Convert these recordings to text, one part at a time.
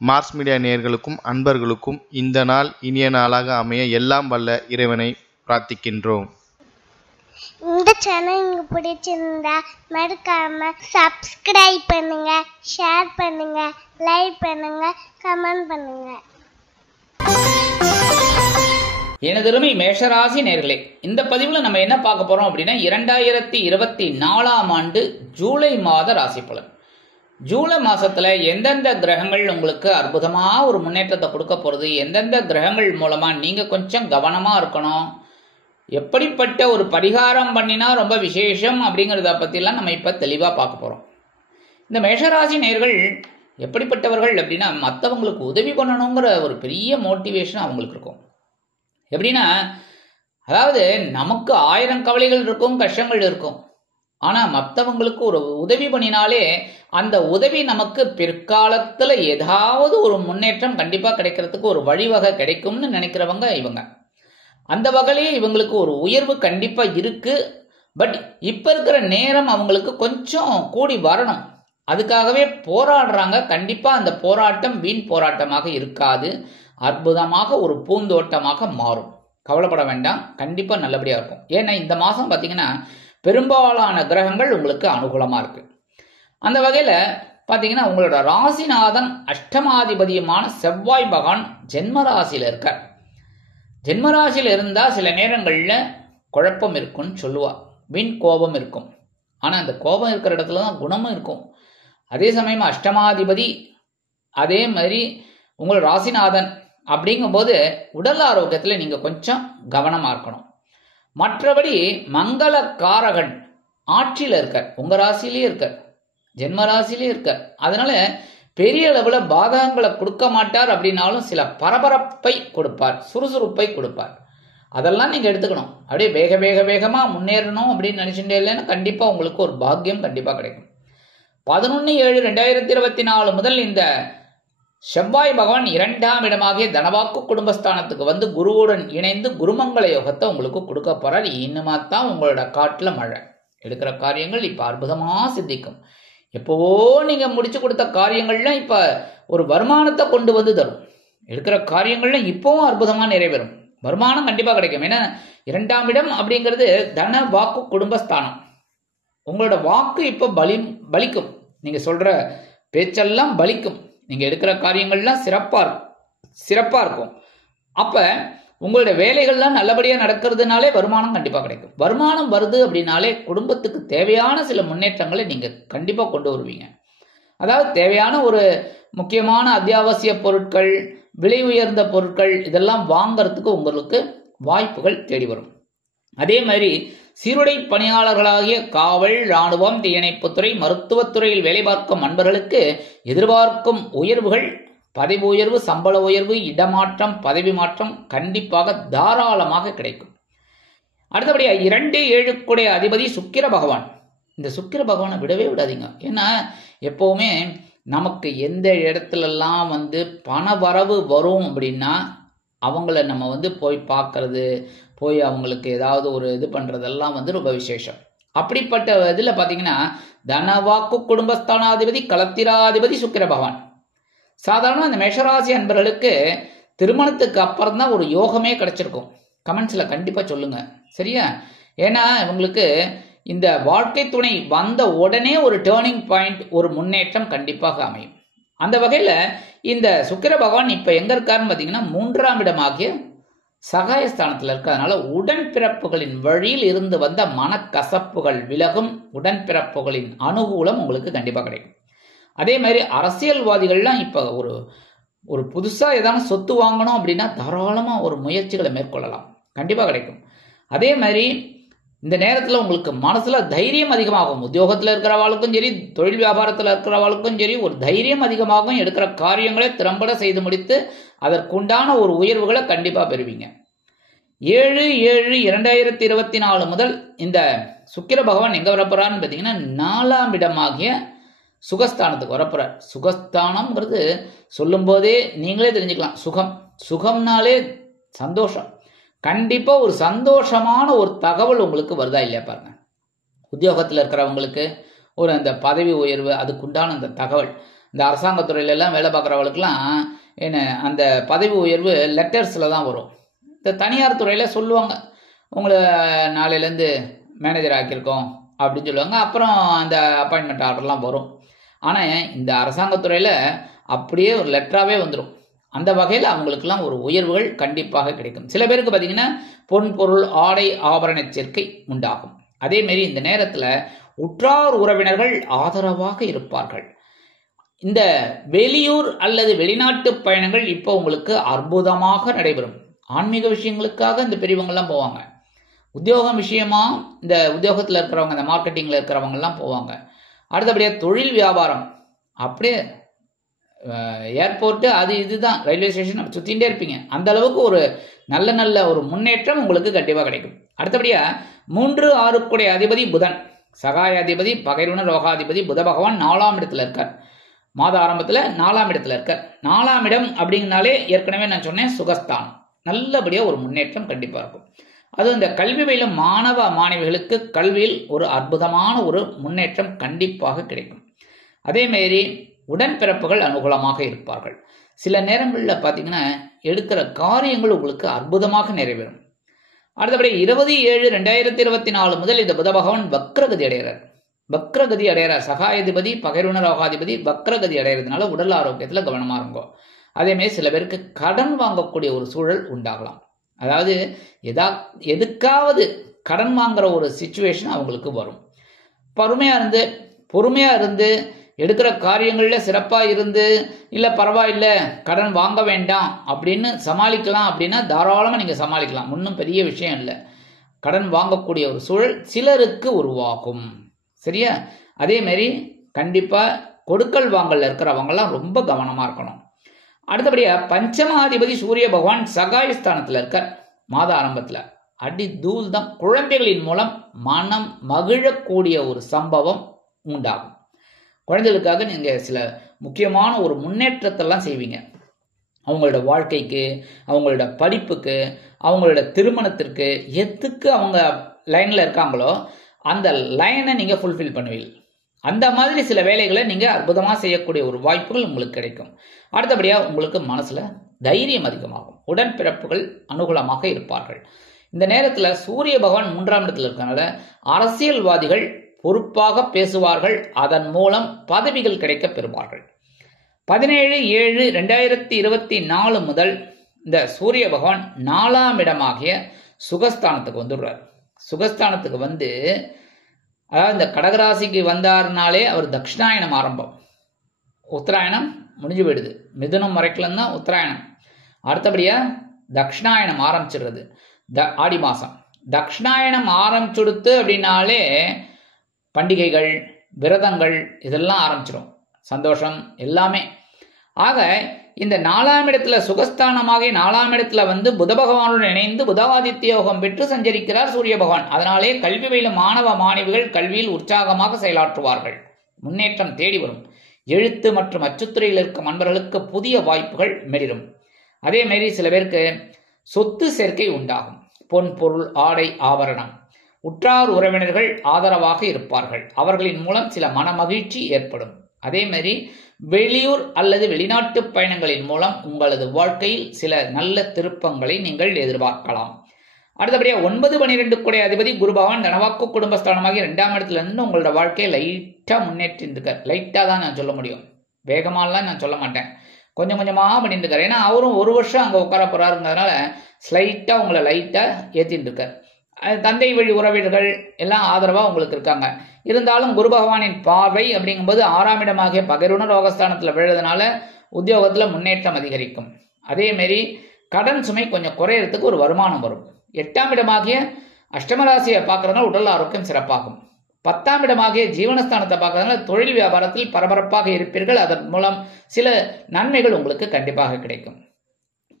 Mars media நேயர்களுக்கும் அன்பர்களுக்கும் இந்த நாள் இனிய நாளாக அமைய எல்லாம் வல்ல இறைவனை பிரார்த்திக்கின்றோம். இந்த சேனல் உங்களுக்கு பிடிச்சிருந்தா மறக்காம சப்ஸ்கிரைப் பண்ணுங்க, ஷேர் பண்ணுங்க, லைக் பண்ணுங்க, கமெண்ட் பண்ணுங்க. எனதருமை மேஷராசி நேயர்களே, இந்த பதிவுல நம்ம என்ன பார்க்க போறோம் அப்படின்னா 2024ஆம் ஆண்டு ஜூலை மாத ராசி பலன். ஜூலை மாசத்துல எந்தெந்த கிரகங்கள் உங்களுக்கு அற்புதமா ஒரு முன்னேற்றத்தை கொடுக்க போறது, எந்தெந்த கிரகங்கள் மூலமா நீங்க கொஞ்சம் கவனமா இருக்கணும், எப்படிப்பட்ட ஒரு பரிகாரம் பண்ணினா ரொம்ப விசேஷம் அப்படிங்கிறத பத்திலாம் நம்ம இப்ப தெளிவா பார்க்க போறோம். இந்த மேஷராசி நேயர்கள் எப்படிப்பட்டவர்கள் அப்படின்னா, மற்றவங்களுக்கு உதவி பண்ணணுங்கிற ஒரு பெரிய மோட்டிவேஷன் அவங்களுக்கு இருக்கும். எப்படின்னா, அதாவது நமக்கு 1000 கவலைகள் இருக்கும், கஷ்டங்கள் இருக்கும். ஆனா மற்றவங்களுக்கு ஒரு உதவி பண்ணினாலே அந்த உதவி நமக்கு பிற்காலத்துல ஏதாவது ஒரு முன்னேற்றம் கண்டிப்பா கிடைக்கிறதுக்கு ஒரு வழிவகை கிடைக்கும்னு நினைக்கிறவங்க இவங்க. அந்த வகையிலே இவங்களுக்கு ஒரு உயர்வு கண்டிப்பா இருக்கு. பட் இப்ப இருக்கிற நேரம் அவங்களுக்கு கொஞ்சம் கூடி வரணும். அதுக்காகவே போராடுறாங்க. கண்டிப்பா அந்த போராட்டம் வீண் போராட்டமாக இருக்காது, அற்புதமாக ஒரு பூந்தோட்டமாக மாறும். கவலைப்பட வேண்டாம், கண்டிப்பா நல்லபடியா இருக்கும். ஏன்னா இந்த மாசம் பாத்தீங்கன்னா பெரும்பாலான கிரகங்கள் உங்களுக்கு அனுகூலமா இருக்கு. அந்த வகையில பாத்தீங்கன்னா உங்களோட ராசிநாதன் அஷ்டமாதிபதியுமான செவ்வாய் பகவான் ஜென்மராசியில இருக்கார். ஜென்மராசியில இருந்தா சில நேரங்கள்ல குழப்பம் இருக்கும்னு சொல்லுவா, வீண் கோபம் இருக்கும். ஆனா அந்த கோபம் இருக்கிற இடத்துலதான் குணமும் இருக்கும். அதே சமயம் அஷ்டமாதிபதி அதே மாதிரி உங்கள் ராசிநாதன் அப்படிங்கும் போது உடல் ஆரோக்கியத்துல நீங்க கொஞ்சம் கவனமா இருக்கணும். மற்றபடி மங்கள காரகன் ஆட்சியில இருக்கார், உங்க ராசியிலேயே இருக்கார், ஜென்ம ராசியிலேயே இருக்கார். அதனால பெரிய அளவுல பாதகங்களை கொடுக்க மாட்டார். அப்படின்னாலும் சில பரபரப்பை கொடுப்பார், சுறுசுறுப்பை கொடுப்பார். அதெல்லாம் நீங்க எடுத்துக்கணும். அப்படியே வேகமா முன்னேறணும் அப்படின்னு நினைச்சுட்டே இல்லைன்னா கண்டிப்பா உங்களுக்கு ஒரு பாக்கியம் கண்டிப்பா கிடைக்கும். 11/7/2024 முதல் இந்த செவ்வாய் பகவான் 2ஆம் இடமாகிய தனவாக்கு குடும்பஸ்தானத்துக்கு வந்து குருவுடன் இணைந்து குருமங்கள யோகத்தை உங்களுக்கு கொடுக்க போறார். இன்னுமா தான் உங்களோட காட்டுல மழை. எடுக்கிற காரியங்கள் இப்ப அற்புதமா சித்திக்கும். எப்பவோ நீங்க முடிச்சு கொடுத்த காரியங்கள்லாம் இப்ப ஒரு வருமானத்தை கொண்டு வந்து தரும். எடுக்கிற காரியங்கள்லாம் இப்பவும் அற்புதமா நிறைவேறும். வருமானம் கண்டிப்பா கிடைக்கும். ஏன்னா 2ஆம் இடம் அப்படிங்கிறது தன வாக்கு குடும்பஸ்தானம். உங்களோட வாக்கு இப்ப பலிக்கும். நீங்க சொல்ற பேச்செல்லாம் பலிக்கும். நீங்க எடுக்கிற காரியங்கள்லாம் சிறப்பா இருக்கும். அப்ப உங்களோட வேலைகள்லாம் நல்லபடியா நடக்கிறதுனாலே வருமானம் கண்டிப்பா கிடைக்கும். வருமானம் வருது அப்படின்னாலே குடும்பத்துக்கு தேவையான சில முன்னேற்றங்களை நீங்க கண்டிப்பா கொண்டு வருவீங்க. அதாவது தேவையான ஒரு முக்கியமான அத்தியாவசிய பொருட்கள், விலை உயர்ந்த பொருட்கள் இதெல்லாம் வாங்கறதுக்கு உங்களுக்கு வாய்ப்புகள் தேடி வரும். அதே மாதிரி சீருடை பணியாளர்களாகிய காவல், இராணுவம், தீயணைப்புத்துறை, மருத்துவத்துறையில் வேலை பார்க்கும் அன்பர்களுக்கு எதிர்பார்க்கும் உயர்வுகள், பதவி உயர்வு, சம்பள உயர்வு, இடமாற்றம், பதவி மாற்றம் கண்டிப்பாக தாராளமாக கிடைக்கும். அடுத்தபடியா 2/7 அதிபதி சுக்கிர பகவான். இந்த சுக்கிர பகவானை விடவே விடாதீங்க. ஏன்னா எப்பவுமே நமக்கு எந்த இடத்துலலாம் பண வரவு வரும் அப்படின்னா அவங்கள நம்ம போய் பார்க்கறது, போய் அவங்களுக்கு ஏதாவது ஒரு இது பண்றதெல்லாம் ரொம்ப விசேஷம். அப்படிப்பட்ட இதுல பாத்தீங்கன்னா தனவாக்கு குடும்பஸ்தானாதிபதி களத்திராதிபதி சுக்கிர பகவான். சாதாரண இந்த மேஷராசி அன்பர்களுக்கு திருமணத்துக்கு அப்புறம் தான் ஒரு யோகமே கிடைச்சிருக்கும். கமெண்ட்ஸ்ல கண்டிப்பா சொல்லுங்க, சரியா? ஏன்னா இவங்களுக்கு இந்த வாழ்க்கை துணை வந்த உடனே ஒரு டேர்னிங் பாயிண்ட், ஒரு முன்னேற்றம் கண்டிப்பாக அமையும். அந்த வகையில இந்த சுக்கிர பகவான் இப்ப எங்க இருக்காருன்னு பாத்தீங்கன்னா 3ஆம் இடமாகிய சகாயஸ்தானத்துல இருக்கிறதுனால உடன்பிறப்புகளின் வழியில் இருந்து வந்த மனக்கசப்புகள் விலகும். உடன்பிறப்புகளின் அனுகூலம் உங்களுக்கு கண்டிப்பா கிடைக்கும். அதே மாதிரி அரசியல்வாதிகள்லாம் இப்ப ஒரு புதுசா ஏதாவது சொத்து வாங்கணும் அப்படின்னா தாராளமா ஒரு முயற்சிகளை மேற்கொள்ளலாம், கண்டிப்பா கிடைக்கும். அதே மாதிரி இந்த நேரத்தில் உங்களுக்கு மனசுல தைரியம் அதிகமாகும். உத்தியோகத்தில் இருக்கிறவாளுக்கும் சரி, தொழில் வியாபாரத்தில் இருக்கிறவாளுக்கும் சரி, ஒரு தைரியம் அதிகமாகும். எடுக்கிற காரியங்களை திறம்பட செய்து முடித்து அதற்குண்டான ஒரு உயர்வுகளை கண்டிப்பா பெறுவீங்க. 7/7/2024 முதல் இந்த சுக்கிர பகவான் எங்க வரப்போறான்னு பாத்தீங்கன்னா 4ஆம் இடமாகிய சுகஸ்தானத்துக்கு வரப்போறார். சுகஸ்தானம்ங்கிறது சொல்லும் போதே நீங்களே தெரிஞ்சுக்கலாம். சுகம்னாலே சந்தோஷம். கண்டிப்பா ஒரு சந்தோஷமான ஒரு தகவல் உங்களுக்கு வருதா இல்லையா பாருங்க. உத்தியோகத்தில் இருக்கிறவங்களுக்கு ஒரு அந்த பதவி உயர்வு, அதுக்குண்டான அந்த தகவல். இந்த அரசாங்கத்துறையில எல்லாம் வேலை பார்க்குறவங்களுக்குலாம் என்ன அந்த பதவி உயர்வு லெட்டர்ஸில் தான் வரும். இந்த தனியார் துறையில் சொல்லுவாங்க, உங்களை நாளையிலேருந்து மேனேஜர் ஆக்கியிருக்கோம் அப்படின்னு சொல்லுவாங்க. அப்புறம் அந்த அப்பாயின்மெண்ட் ஆர்டர்லாம் வரும். ஆனால் இந்த அரசாங்கத்துறையில் அப்படியே ஒரு லெட்டராகவே வந்துடும். அந்த வகையில் அவங்களுக்கெல்லாம் ஒரு உயர்வுகள் கண்டிப்பாக கிடைக்கும். சில பேருக்கு பார்த்தீங்கன்னா பொன் பொருள் ஆடை ஆபரண சேர்க்கை உண்டாகும். அதேமாரி இந்த நேரத்தில் உற்றார் உறவினர்கள் ஆதரவாக இருப்பார்கள். இந்த வெளியூர் அல்லது வெளிநாட்டு பயணங்கள் இப்போ உங்களுக்கு அற்புதமாக நடைபெறும். ஆன்மீக விஷயங்களுக்காக இந்த பெரியவங்கெல்லாம் போவாங்க. உத்தியோகம் விஷயமா இந்த உத்தியோகத்தில் இருக்கிறவங்க, இந்த மார்க்கெட்டிங்கில் இருக்கிறவங்கெல்லாம் போவாங்க. அடுத்தபடியாக தொழில் வியாபாரம், அப்படியே ஏர்போர்ட்டு அது இதுதான், ரயில்வே ஸ்டேஷன் அப்படி சுற்றிகிட்டே இருப்பீங்க. அந்த அளவுக்கு ஒரு நல்ல நல்ல ஒரு முன்னேற்றம் உங்களுக்கு கண்டிப்பாக கிடைக்கும். அடுத்தபடியாக 3, 6 அதிபதி புதன், சகாயாதிபதி, பகைருண ரோகாதிபதி புத பகவான் 4ஆம் இடத்துல இருக்கார். மாத ஆரம்பத்தில் 4ஆம் இடத்துல இருக்கார். 4ஆம் இடம் அப்படிங்கனாலே ஏற்கனவே நான் சொன்னேன் சுகஸ்தானம். நல்லபடியாக ஒரு முன்னேற்றம் கண்டிப்பாக இருக்கும். அதுவும் இந்த கல்வி பயிலும் மாணவ மாணவிகளுக்கு கல்வியில் ஒரு அற்புதமான ஒரு முன்னேற்றம் கண்டிப்பாக கிடைக்கும். அதேமாரி உடன்பிறப்புகள் அனுகூலமாக இருப்பார்கள். சில நேரங்களில் பார்த்தீங்கன்னா எடுக்கிற காரியங்கள் உங்களுக்கு அற்புதமாக நிறைவேறும். அடுத்தபடி 20/7/2024 முதல் இந்த புத பகவான் வக்ரகதி அடைகிறார். வக்ரகதி அடைகிறார். சகாயாதிபதி, பகைருண ரோகாதிபதி வக்ரகதி அடைகிறதுனால உடல் ஆரோக்கியத்தில் கவனமாக இருக்கும். அதேமாரி சில பேருக்கு கடன் வாங்கக்கூடிய ஒரு சூழல் உண்டாகலாம். அதாவது எதுக்காவது கடன் வாங்குற ஒரு சிச்சுவேஷன் அவங்களுக்கு வரும். பொறுமையாக இருந்து எடுக்கிற காரியங்களில் சிறப்பாக இருந்து, இல்லை பரவாயில்லை கடன் வாங்க வேண்டாம் அப்படின்னு சமாளிக்கலாம் அப்படின்னா தாராளமாக நீங்கள் சமாளிக்கலாம். ஒன்றும் பெரிய விஷயம் இல்லை. கடன் வாங்கக்கூடிய ஒரு சூழல் சிலருக்கு உருவாகும். சரியா? அதேமாரி கண்டிப்பாக கொடுக்கல் வாங்கல இருக்கிறவங்கலாம் ரொம்ப கவனமாக இருக்கணும். அடுத்தபடியாக பஞ்சமாதிபதி சூரிய பகவான் சகாயஸ்தானத்தில் இருக்கார். மாத ஆரம்பத்தில் அடி தூள் தான். குழந்தைகளின் மூலம் மனம் மகிழக்கூடிய ஒரு சம்பவம் உண்டாகும். குழந்தைகளுக்காக நீங்கள் சில முக்கியமான ஒரு முன்னேற்றத்தெல்லாம் செய்வீங்க. அவங்களோட வாழ்க்கைக்கு, அவங்களோட படிப்புக்கு, அவங்களோட திருமணத்திற்கு, எதுக்கு அவங்க லைனில் இருக்காங்களோ அந்த லைனை நீங்கள் ஃபுல்ஃபில் பண்ணுவீங்க. அந்த மாதிரி சில வேலைகளை நீங்கள் அற்புதமாக செய்யக்கூடிய ஒரு வாய்ப்புகள் உங்களுக்கு கிடைக்கும். அடுத்தபடியாக உங்களுக்கு மனசில் தைரியம் அதிகமாகும். உடன்பிறப்புகள் அனுகூலமாக இருப்பார்கள். இந்த நேரத்தில் சூரிய பகவான் 3ஆம் இடத்தில் இருக்கனால அரசியல்வாதிகள் பொறுப்பாக பேசுவார்கள். அதன் மூலம் பதவிகள் கிடைக்க பெறுவார்கள். 17/7/2024 முதல் இந்த சூரிய பகவான் 4ஆம் இடமாகிய சுகஸ்தானத்துக்கு வந்துடுறார். சுகஸ்தானத்துக்கு வந்து அதாவது இந்த கடகராசிக்கு வந்தாருனாலே அவர் தட்சிணாயனம் ஆரம்பம். உத்தராயணம் முடிஞ்சு போயிடுது. மிதுனம் வரைக்கும் தான் உத்தராயணம். அடுத்தபடியாக தட்சிணாயனம் ஆரம்பிச்சிடுறது ஆடி மாதம். தட்சிணாயனம் ஆரம்பிச்சுடுத்து அப்படின்னாலே பண்டிகைகள், விரதங்கள் இதெல்லாம் ஆரம்பிச்சிடும். சந்தோஷம் எல்லாமே. ஆக இந்த 4ஆம் இடத்துல சுகஸ்தானமாக 4ஆம் இடத்துல வந்து புத பகவானுடன் இணைந்து புதாதித்ய யோகம் பெற்று சஞ்சரிக்கிறார் சூரிய பகவான். அதனாலே கல்வி பயிலும் மாணவ மாணவிகள் கல்வியில் உற்சாகமாக செயலாற்றுவார்கள். முன்னேற்றம் தேடி வரும். எழுத்து மற்றும் அச்சுத்துறையில் இருக்கும் நண்பர்களுக்கு புதிய வாய்ப்புகள் மெளிரும். அதேமாரி சில பேருக்கு சொத்து சேர்க்கை உண்டாகும். பொன் பொருள் ஆடை ஆபரணம், உற்றார் உறவினர்கள் ஆதரவாக இருப்பார்கள். அவர்களின் மூலம் சில மனமகிழ்ச்சி ஏற்படும். அதேமாரி வெளியூர் அல்லது வெளிநாட்டு பயணங்களின் மூலம் உங்களது வாழ்க்கையில் சில நல்ல திருப்பங்களை நீங்கள் எதிர்பார்க்கலாம். அடுத்தபடியாக 9/12 அதிபதி குரு பகவான் தனவாக்கு குடும்பஸ்தானமாகி 2ஆம் இடத்துல இருந்து உங்களோட வாழ்க்கையை லைட்டாக முன்னேற்றிருக்கார். லைட்டாக தான் நான் சொல்ல முடியும், வேகமாலாம் நான் சொல்ல மாட்டேன். கொஞ்சம் கொஞ்சமாக பண்ணிட்டு இருக்காரு. ஏன்னா அவரும் 1 வருஷம் அங்கே உட்கார போறாருங்கிறதுனால ஸ்லைட்டாக உங்களை லைட்டாக ஏற்றிட்டு இருக்கார். தந்தை வழி உறவினர்கள் எல்லாம் ஆதரவாக உங்களுக்கு இருக்காங்க. இருந்தாலும் குரு பகவானின் பார்வை அப்படிங்கும்போது 6ஆம் இடமாகிய பகைருண ரோகஸ்தானத்தில் விழுறதுனால உத்தியோகத்தில் முன்னேற்றம் அதிகரிக்கும். அதேமாரி கடன் சுமை கொஞ்சம் குறையறதுக்கு ஒரு வருமானம் வரும். 8ஆம் இடமாகிய அஷ்டமராசியை பார்க்கறதுனால உடல் ஆரோக்கியம் சிறப்பாகும். 10ஆம் இடமாகிய ஜீவனஸ்தானத்தை பார்க்கறதுனால தொழில் வியாபாரத்தில் பரபரப்பாக இருப்பீர்கள். அதன் மூலம் சில நன்மைகள் உங்களுக்கு கண்டிப்பாக கிடைக்கும்.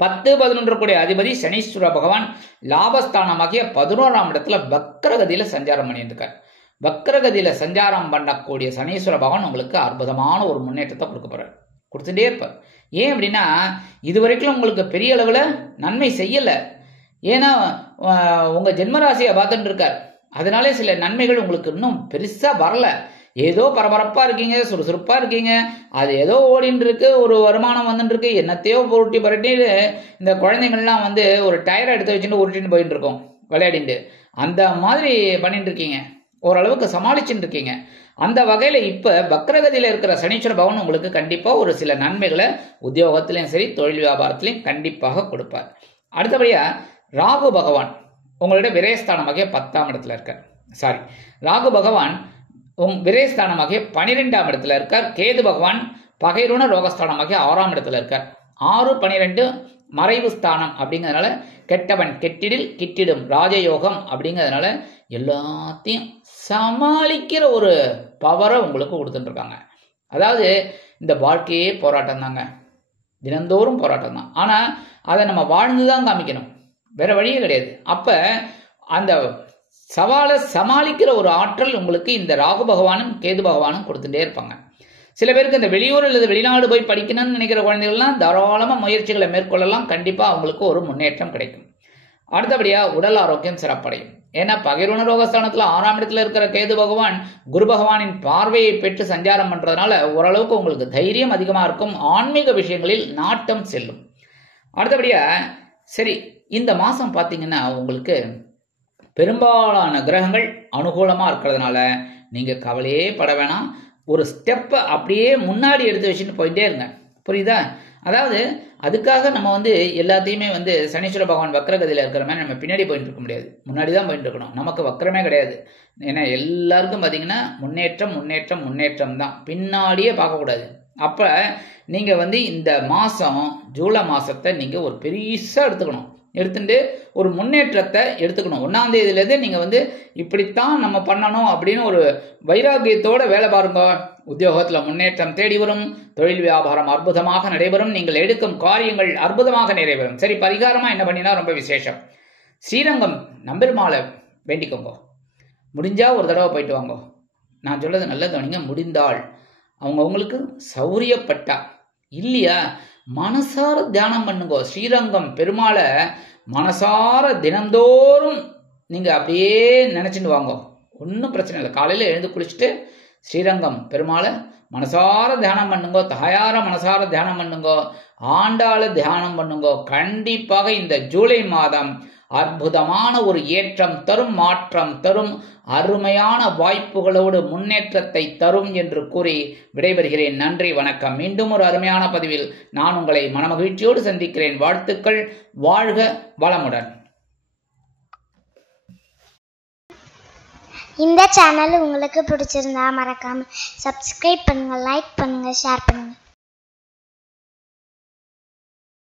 10-11 அதிபதி சனீஸ்வர பகவான் லாபஸ்தானமாகிய 11ஆம் இடத்துல வக்ரகதியில சஞ்சாரம் பண்ணிட்டு இருக்கார். வக்ரகதியில சஞ்சாரம் பண்ணக்கூடிய சனீஸ்வர பகவான் உங்களுக்கு அற்புதமான ஒரு முன்னேற்றத்தை கொடுக்க போறார், கொடுத்துட்டே இருப்பார். ஏன் அப்படின்னா இதுவரைக்கும் உங்களுக்கு பெரிய அளவுல நன்மை செய்யல. ஏன்னா உங்க ஜென்மராசியை பார்த்துட்டு இருக்கார். அதனாலே சில நன்மைகள் உங்களுக்கு இன்னும் பெருசா வரல. ஏதோ பரபரப்பா இருக்கீங்க, சுறுசுறுப்பா இருக்கீங்க, அது ஏதோ ஓடின்னு இருக்கு, ஒரு வருமானம் வந்துட்டு இருக்கு, என்னத்தையோ புரட்டி இந்த குழந்தைங்கள்லாம் வந்து ஒரு டயரை எடுத்து வச்சுட்டு உருட்டின்னு போயிட்டு இருக்கோம் விளையாடிட்டு. அந்த மாதிரி பண்ணிட்டு இருக்கீங்க, ஓரளவுக்கு சமாளிச்சுட்டு இருக்கீங்க. அந்த வகையில இப்ப வக்ரகதியில இருக்கிற சனீஸ்வர பகவான் உங்களுக்கு கண்டிப்பா ஒரு சில நன்மைகளை உத்தியோகத்திலையும் சரி தொழில் வியாபாரத்திலையும் கண்டிப்பாக கொடுப்பார். அடுத்தபடியா ராகு பகவான் உங்களோட விரயஸ்தானமாகிய 10ஆம் இடத்துல இருக்கார். ராகு பகவான் விரயஸ்தானமாகிய 12ஆம் இடத்துல இருக்கார். கேது பகவான் பகைருண ரோகஸ்தானமாகிய 6ஆம் இடத்துல இருக்கார். 6, 12 மறைவு ஸ்தானம் அப்படிங்கிறதுனால கெட்டவன் கெட்டிடில் கிட்டிடும் ராஜயோகம் அப்படிங்கிறதுனால எல்லாத்தையும் சமாளிக்கிற ஒரு பவரை உங்களுக்கு கொடுத்துட்டு இருக்காங்க. அதாவது இந்த வாழ்க்கையே போராட்டம் தாங்க, தினந்தோறும் போராட்டம் தான். ஆனா அதை நம்ம வாழ்ந்துதான் காமிக்கணும், வேற வழியே கிடையாது. அப்ப அந்த சவாலை சமாளிக்கிற ஒரு ஆற்றல் உங்களுக்கு இந்த ராகு பகவானும் கேது பகவானும் கொடுத்துட்டே இருப்பாங்க. சில பேருக்கு இந்த வெளியூர் அல்லது வெளிநாடு போய் படிக்கணும்னு நினைக்கிற குழந்தைகள்லாம் தாராளமா முயற்சிகளை மேற்கொள்ளலாம், கண்டிப்பா அவங்களுக்கு ஒரு முன்னேற்றம் கிடைக்கும். அடுத்தபடியா உடல் ஆரோக்கியம் சிறப்படையும். ஏன்னா பகிர்வன ரோகஸ்தானத்துல 6ஆம் இடத்துல இருக்கிற கேது பகவான் குரு பகவானின் பார்வையை பெற்று சஞ்சாரம் பண்றதுனால ஓரளவுக்கு உங்களுக்கு தைரியம் அதிகமா இருக்கும், ஆன்மீக விஷயங்களில் நாட்டம் செல்லும். அடுத்தபடியா சரி, இந்த மாசம் பாத்தீங்கன்னா உங்களுக்கு பெரும்பாலான கிரகங்கள் அனுகூலமா இருக்கிறதுனால நீங்க கவலையே பட வேணாம். ஒரு ஸ்டெப்பை அப்படியே முன்னாடி எடுத்து வச்சுட்டு போயிட்டே இருங்க, புரியுதா? அதாவது அதுக்காக நம்ம வந்து எல்லாத்தையுமே வந்து சனீஸ்வர பகவான் வக்ரகதியில் இருக்கிற மாதிரி நம்ம பின்னாடி போயிட்டு இருக்க முடியாது, முன்னாடி தான் போயிட்டு இருக்கணும். நமக்கு வக்ரமே கிடையாது. ஏன்னா எல்லாருக்கும் பார்த்தீங்கன்னா முன்னேற்றம் முன்னேற்றம் முன்னேற்றம் தான், பின்னாடியே பார்க்கக்கூடாது. அப்போ நீங்கள் வந்து இந்த மாதம் ஜூலை மாதத்தை நீங்கள் ஒரு பெருசாக எடுத்துட்டு ஒரு முன்னேற்றத்தை எடுத்துக்கணும். 1ஆம் தேதியிலேருந்து நீங்கள் வந்து இப்படித்தான் நம்ம பண்ணணும் அப்படின்னு ஒரு வைராகியத்தோட வேலை பாருங்க. உத்தியோகத்தில் முன்னேற்றம் தேடி வரும், தொழில் வியாபாரம் அற்புதமாக நடைபெறும், நீங்கள் எடுக்கும் காரியங்கள் அற்புதமாக நிறைவேறும். சரி, பரிகாரமா என்ன பண்ணினா ரொம்ப விசேஷம், ஸ்ரீரங்கம் நம்பெருமாளை வேண்டிக்கோங்க. முடிஞ்சா ஒரு தடவை போயிட்டு வாங்க. நான் சொல்றது நல்ல கவனிங்க. முடிந்தால் அவங்களுக்கு சௌரியப்பட்டா, இல்லையா மனசார தியானம் பண்ணுங்க. ஸ்ரீரங்கம் பெருமாளை மனசார தினந்தோறும் நீங்க அப்படியே நினைச்சுட்டு வாங்க, ஒன்றும் பிரச்சனை இல்லை. காலையில எழுந்து குளிச்சுட்டு ஸ்ரீரங்கம் பெருமாளை மனசார தியானம் பண்ணுங்க, தாயார மனசார தியானம் பண்ணுங்க, ஆண்டாள தியானம் பண்ணுங்க. கண்டிப்பாக இந்த ஜூலை மாதம் அற்புதமான ஒரு ஏற்றம் தரும், மாற்றம் தரும், அருமையான வாய்ப்புகளோடு முன்னேற்றத்தை தரும் என்று கூறி விடைபெறுகிறேன். நன்றி, வணக்கம். மீண்டும் ஒரு அருமையான பதிவில் நான் உங்களை மனமகிழ்ச்சியோடு சந்திக்கிறேன். வாழ்த்துக்கள். வாழ்க வளமுடன். இந்த சேனல் உங்களுக்கு பிடிச்சிருந்தா மறக்காம சப்ஸ்கிரைப் பண்ணுங்க, லைக் பண்ணுங்க, ஷேர் பண்ணுங்க.